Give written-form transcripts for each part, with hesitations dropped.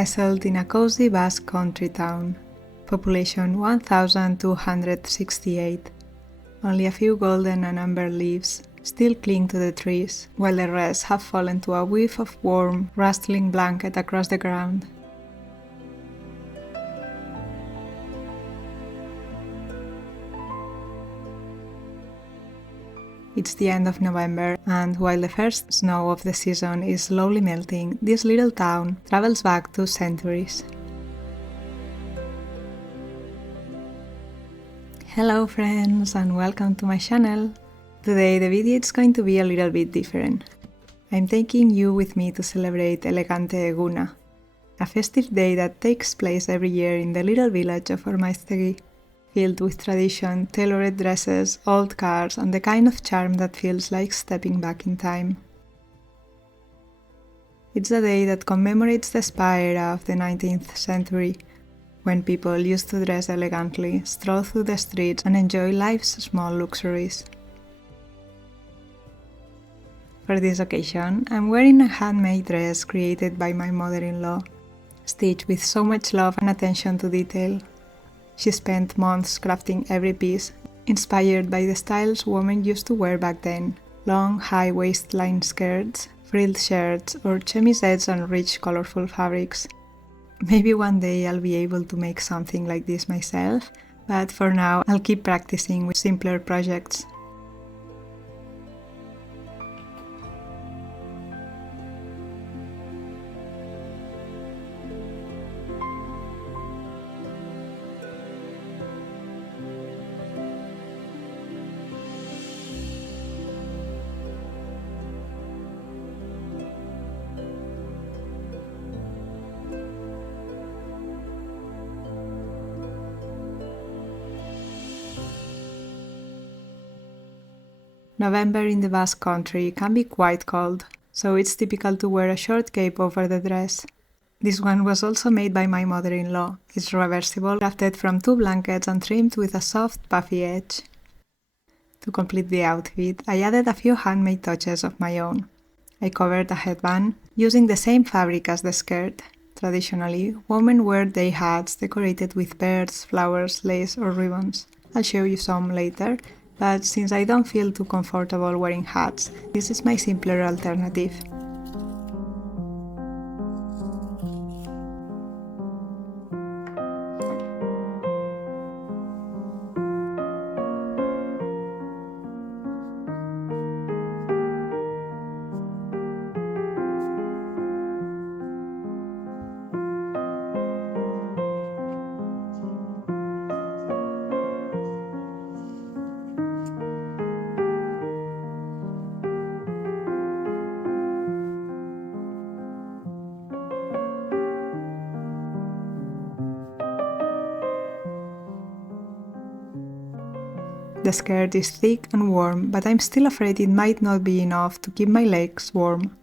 nestled in a cozy Basque Country town. Population 1,268. Only a few golden and amber leaves still cling to the trees, while the rest have fallen to a whiff of warm, rustling blanket across the ground. It's the end of November, and while the first snow of the season is slowly melting, this little town travels back 2 centuries. Hello friends, and welcome to my channel! Today the video is going to be a little bit different. I'm taking you with me to celebrate Elegante Eguna, a festive day that takes place every year in the little village of Ormaiztegi, filled with tradition, tailored dresses, old cars, and the kind of charm that feels like stepping back in time. It's a day that commemorates the spa era of the 19th century, when people used to dress elegantly, stroll through the streets, and enjoy life's small luxuries. For this occasion, I'm wearing a handmade dress created by my mother-in-law, stitched with so much love and attention to detail. She spent months crafting every piece, inspired by the styles women used to wear back then: long, high waistline skirts, frilled shirts, or chemisettes on rich, colorful fabrics. Maybe one day I'll be able to make something like this myself, but for now I'll keep practicing with simpler projects. November in the Basque Country can be quite cold, so it's typical to wear a short cape over the dress. This one was also made by my mother-in-law. It's reversible, crafted from 2 blankets and trimmed with a soft, puffy edge. To complete the outfit, I added a few handmade touches of my own. I covered a headband using the same fabric as the skirt. Traditionally, women wear day hats decorated with birds, flowers, lace, or ribbons. I'll show you some later. But since I don't feel too comfortable wearing hats, this is my simpler alternative. The skirt is thick and warm, but I'm still afraid it might not be enough to keep my legs warm.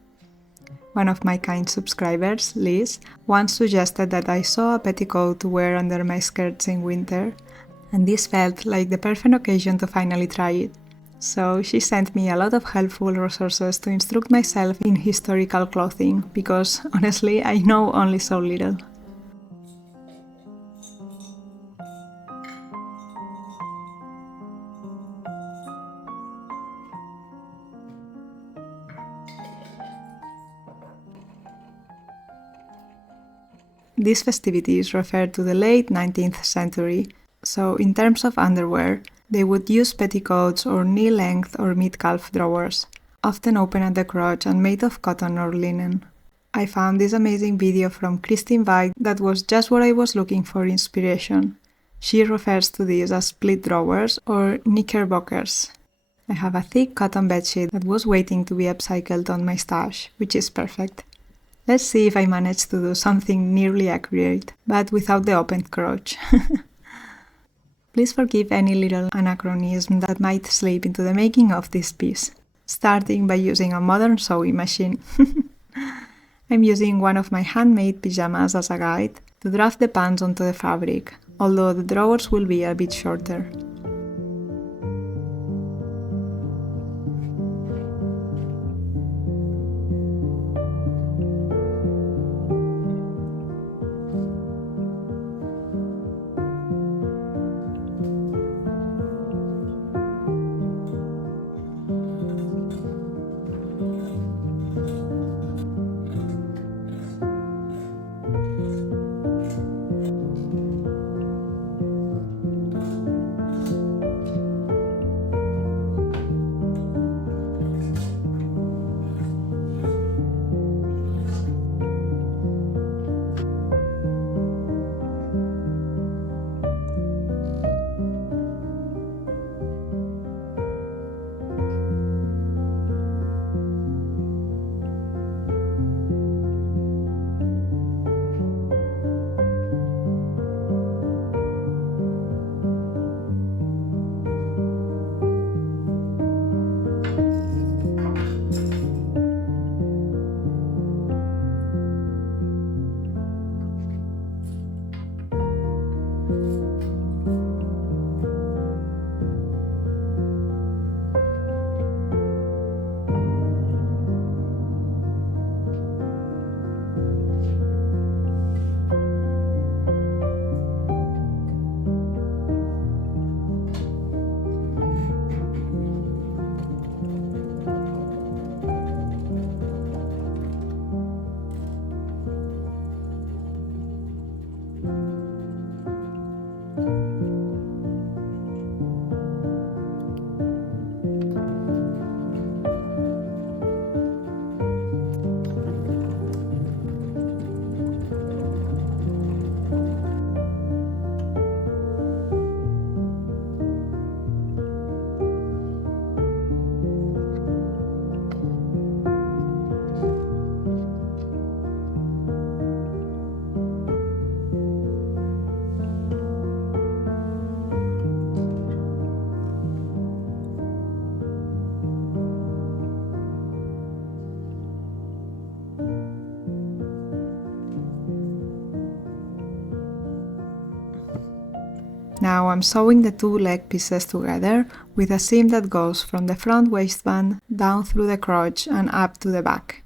One of my kind subscribers, Liz, once suggested that I sew a petticoat to wear under my skirts in winter, and this felt like the perfect occasion to finally try it. So she sent me a lot of helpful resources to instruct myself in historical clothing, because honestly I know only so little. These festivities refer to the late 19th century, so in terms of underwear, they would use petticoats or knee-length or mid-calf drawers, often open at the crotch and made of cotton or linen. I found this amazing video from Christine Weig that was just what I was looking for inspiration. She refers to these as split drawers or knickerbockers. I have a thick cotton bedsheet that was waiting to be upcycled on my stash, which is perfect. Let's see if I manage to do something nearly accurate, but without the opened crotch. Please forgive any little anachronism that might slip into the making of this piece, starting by using a modern sewing machine. I'm using one of my handmade pajamas as a guide to draft the pants onto the fabric, although the drawers will be a bit shorter. Now I'm sewing the two leg pieces together with a seam that goes from the front waistband down through the crotch and up to the back.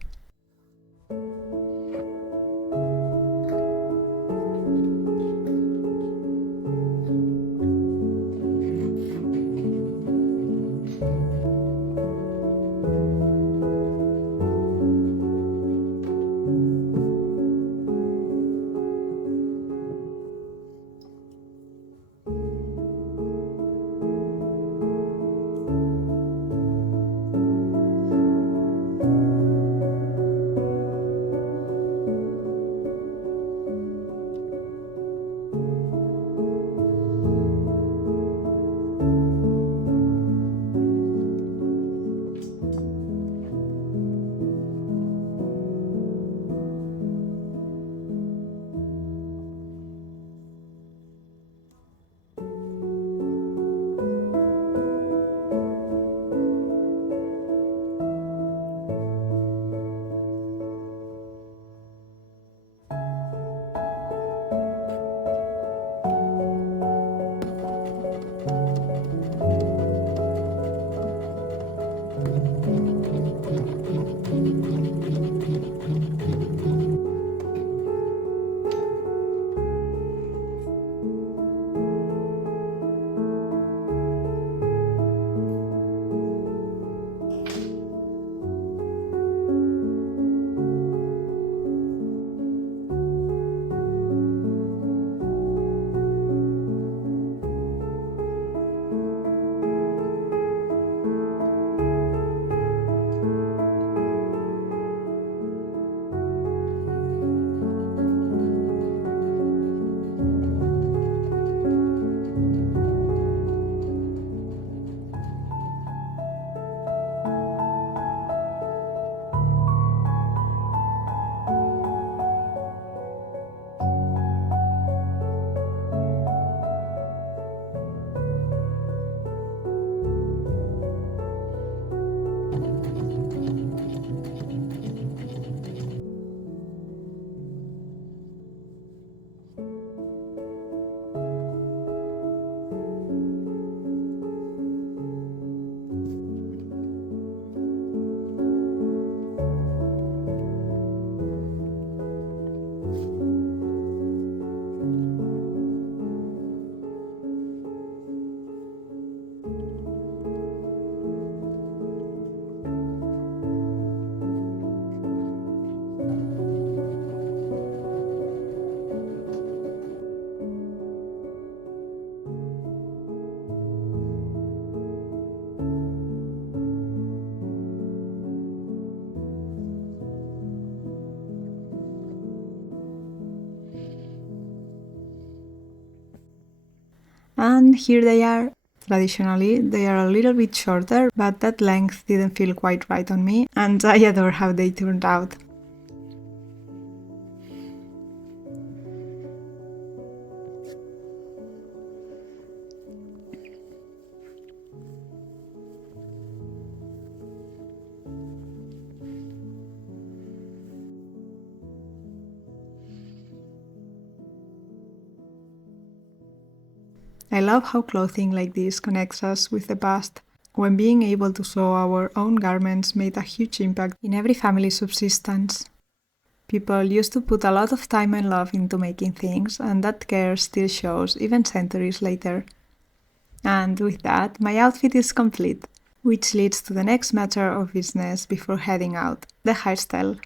And here they are. Traditionally, they are a little bit shorter, but that length didn't feel quite right on me, and I adore how they turned out. I love how clothing like this connects us with the past, when being able to sew our own garments made a huge impact in every family's subsistence. People used to put a lot of time and love into making things, and that care still shows even centuries later. And with that, my outfit is complete, which leads to the next matter of business before heading out, the hairstyle.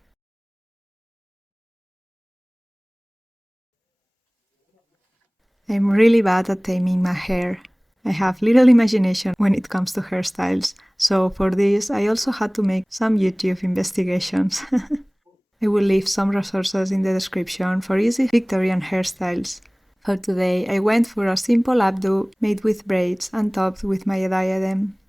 I'm really bad at taming my hair. I have little imagination when it comes to hairstyles, so for this I also had to make some YouTube investigations. I will leave some resources in the description for easy Victorian hairstyles. For today I went for a simple updo made with braids and topped with my diadem.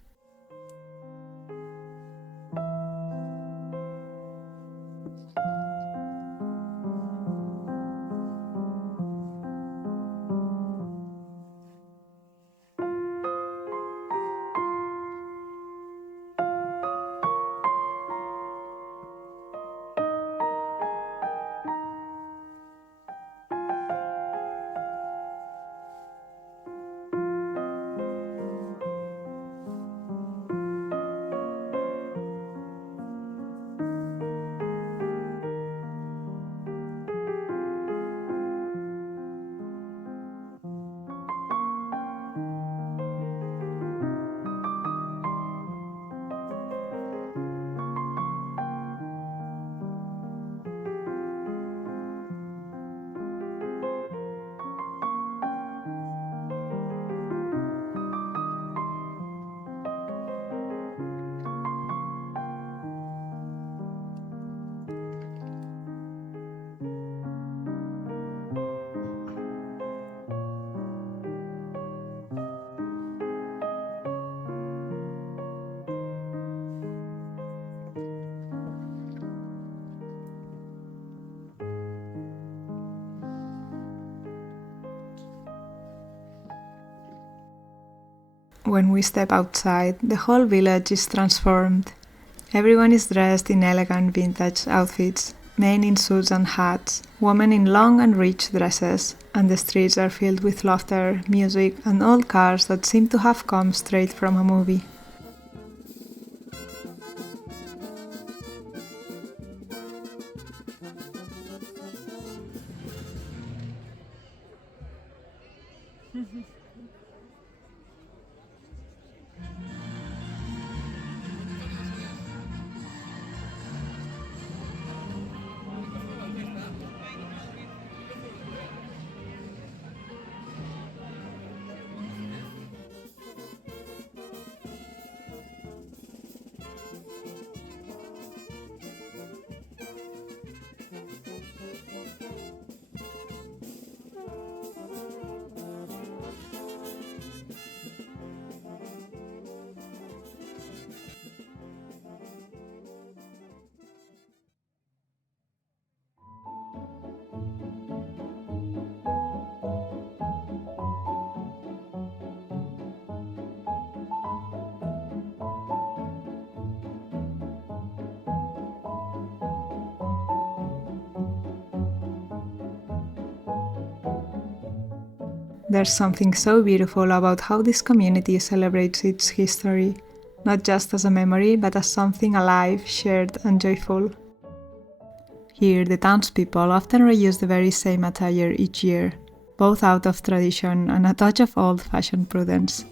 When we step outside, the whole village is transformed. Everyone is dressed in elegant vintage outfits, men in suits and hats, women in long and rich dresses, and the streets are filled with laughter, music, and old cars that seem to have come straight from a movie. There's something so beautiful about how this community celebrates its history, not just as a memory, but as something alive, shared, and joyful. Here, the townspeople often reuse the very same attire each year, both out of tradition and a touch of old-fashioned prudence.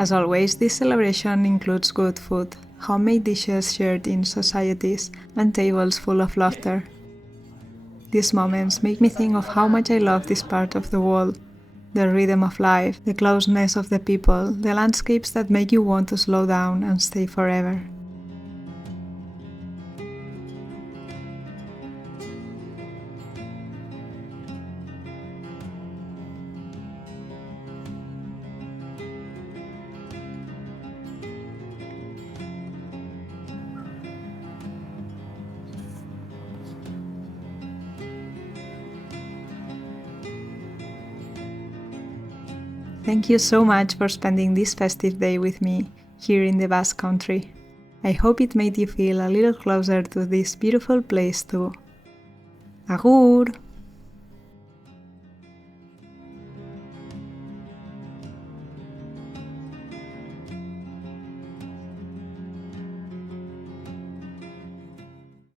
As always, this celebration includes good food, homemade dishes shared in societies, and tables full of laughter. These moments make me think of how much I love this part of the world. The rhythm of life, the closeness of the people, the landscapes that make you want to slow down and stay forever. Thank you so much for spending this festive day with me here in the Basque Country. I hope it made you feel a little closer to this beautiful place too. Agur!